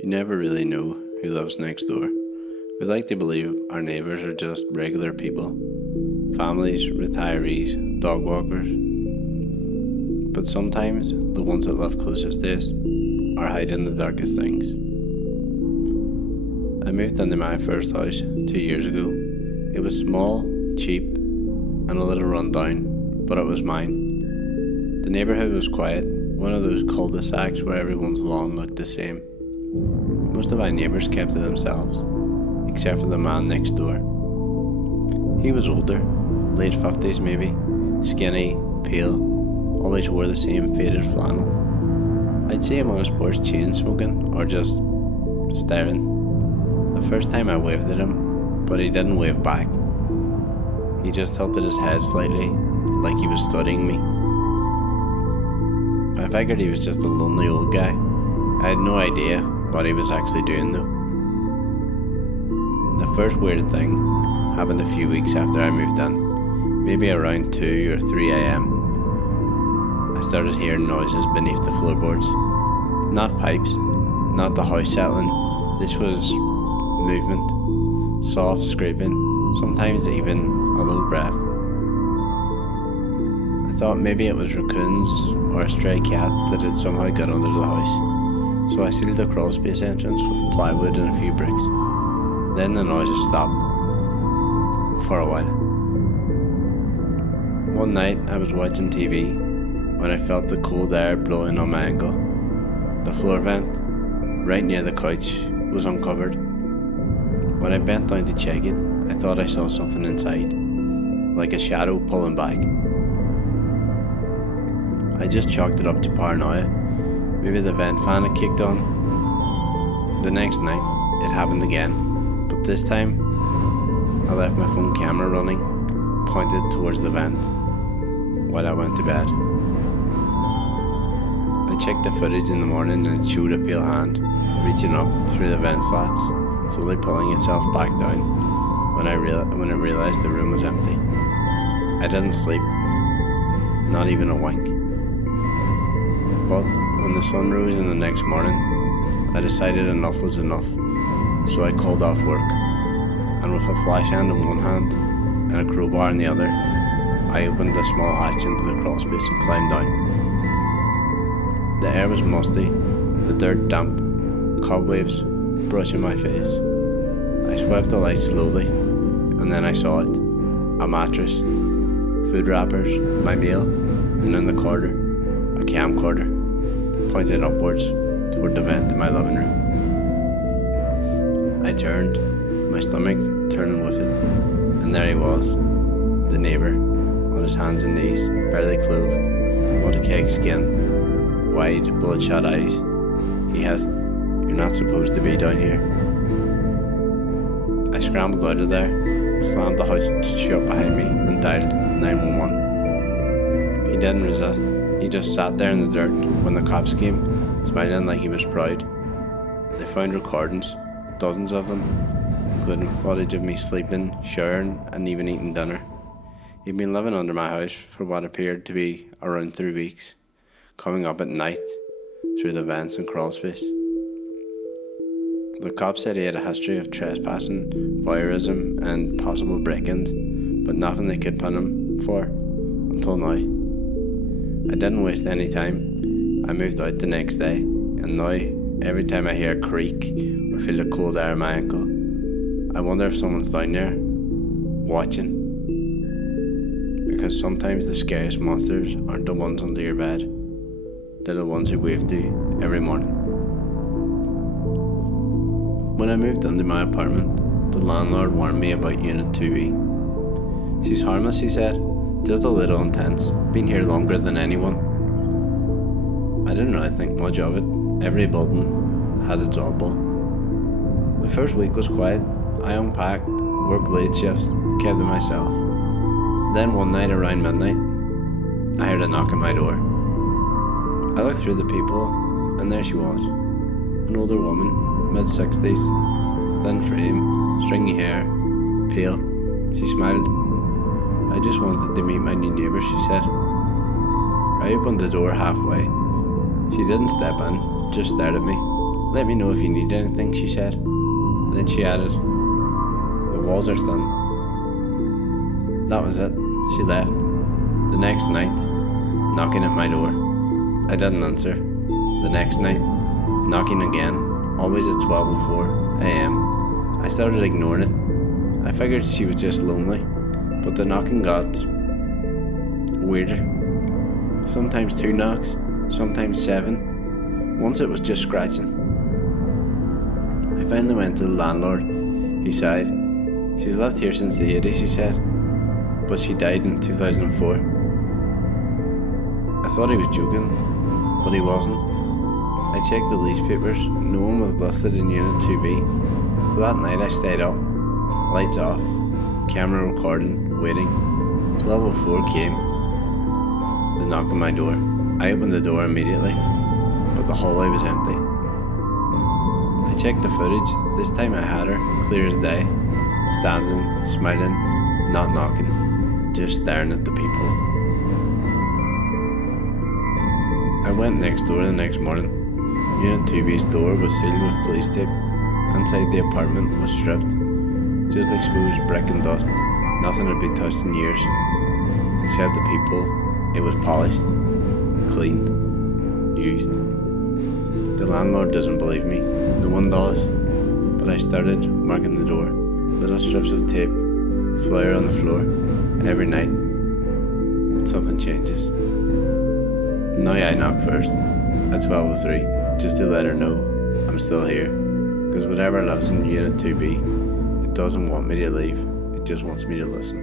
You never really know who lives next door. We like to believe our neighbours are just regular people, families, retirees, dog walkers. But sometimes the ones that live closest to us are hiding the darkest things. I moved into my first house 2 years ago. It was small, cheap, and a little run down, but it was mine. The neighbourhood was quiet, one of those cul-de-sacs where everyone's lawn looked the same. Most of my neighbours kept to themselves, except for the man next door. He was older, late 50s maybe, skinny, pale, always wore the same faded flannel. I'd see him on his porch chain smoking, or just staring. The first time I waved at him, but he didn't wave back. He just tilted his head slightly, like he was studying me. I figured he was just a lonely old guy. I had no idea what he was actually doing though. The first weird thing happened a few weeks after I moved in, maybe around 2 or 3 a.m. I started hearing noises beneath the floorboards. Not pipes, not the house settling. This was movement, soft scraping, sometimes even a low breath. I thought maybe it was raccoons or a stray cat that had somehow got under the house, so I sealed the Crawlspace entrance with plywood and a few bricks. Then the noises stopped. For a while. One night I was watching TV when I felt the cold air blowing on my ankle. The floor vent, right near the couch, was uncovered. When I bent down to check it, I thought I saw something inside, like a shadow pulling back. I just chalked it up to paranoia. Maybe the vent fan had kicked on. The next night, it happened again, but this time, I left my phone camera running, pointed towards the vent, while I went to bed. I checked the footage in the morning and it showed a pale hand reaching up through the vent slats, slowly pulling itself back down when it realised the room was empty. I didn't sleep, not even a wink. But when the sun rose in the next morning, I decided enough was enough, so I called off work, and with a flash hand in one hand and a crowbar in the other, I opened a small hatch into the crawlspace and climbed down. The air was musty, the dirt damp, cobwebs brushing my face. I swept the light slowly, and then I saw it. A mattress, food wrappers, my meal, and in the corner, a camcorder, pointed upwards toward the vent in my living room. I turned, my stomach turning with it, and there he was, the neighbour, on his hands and knees, barely clothed, but a cake skin, wide, bloodshot eyes. He has, "You're not supposed to be down here." I scrambled out of there, slammed the house shut behind me, and dialed 911. He didn't resist. He just sat there in the dirt when the cops came, smiling like he was proud. They found recordings, dozens of them, including footage of me sleeping, showering, and even eating dinner. He'd been living under my house for what appeared to be around 3 weeks, coming up at night through the vents and crawlspace. The cops said he had a history of trespassing, voyeurism, and possible break-ins, but nothing they could pin him for until now. I didn't waste any time. I moved out the next day, and now every time I hear a creak or feel the cold air in my ankle, I wonder if someone's down there, watching. Because sometimes the scariest monsters aren't the ones under your bed, they're the ones who wave to you every morning. When I moved into my apartment, the landlord warned me about Unit 2B. "She's harmless," he said, "just a little intense, been here longer than anyone." I didn't really think much of it. Every building has its oddball. The first week was quiet. I unpacked, worked late shifts, kept to myself. Then one night around midnight, I heard a knock at my door. I looked through the peephole, and there she was. An older woman, mid-60s, thin frame, stringy hair, pale. She smiled. "I just wanted to meet my new neighbour," she said. I opened the door halfway. She didn't step in, just stared at me, "Let me know if you need anything," she said. Then she added, "The walls are thin." That was it. She left. The next night, knocking at my door. I didn't answer. The next night, knocking again, always at 12:04 a.m. I started ignoring it. I figured she was just lonely, but the knocking got weirder. Sometimes 2 knocks, sometimes 7. Once it was just scratching. I finally went to the landlord. He sighed. "She's lived here since the 80s, he said, but she died in 2004. I thought he was joking, but he wasn't. I checked the lease papers. No one was listed in Unit 2B. So that night I stayed up, lights off, camera recording, waiting. 12:04 came. The knock on my door. I opened the door immediately, but the hallway was empty. I checked the footage. This time I had her, clear as day, standing, smiling, not knocking, just staring at the people. I went next door the next morning. Unit 2B's door was sealed with police tape. Inside the apartment was stripped, just exposed brick and dust. Nothing had been touched in years, except the people. It was polished, clean, used. The landlord doesn't believe me. No one does. But I started marking the door. Little strips of tape, flour on the floor. Every night, something changes. Now I knock first, at 12:03, just to let her know I'm still here. Because whatever lives in Unit 2B, it doesn't want me to leave. It just wants me to listen.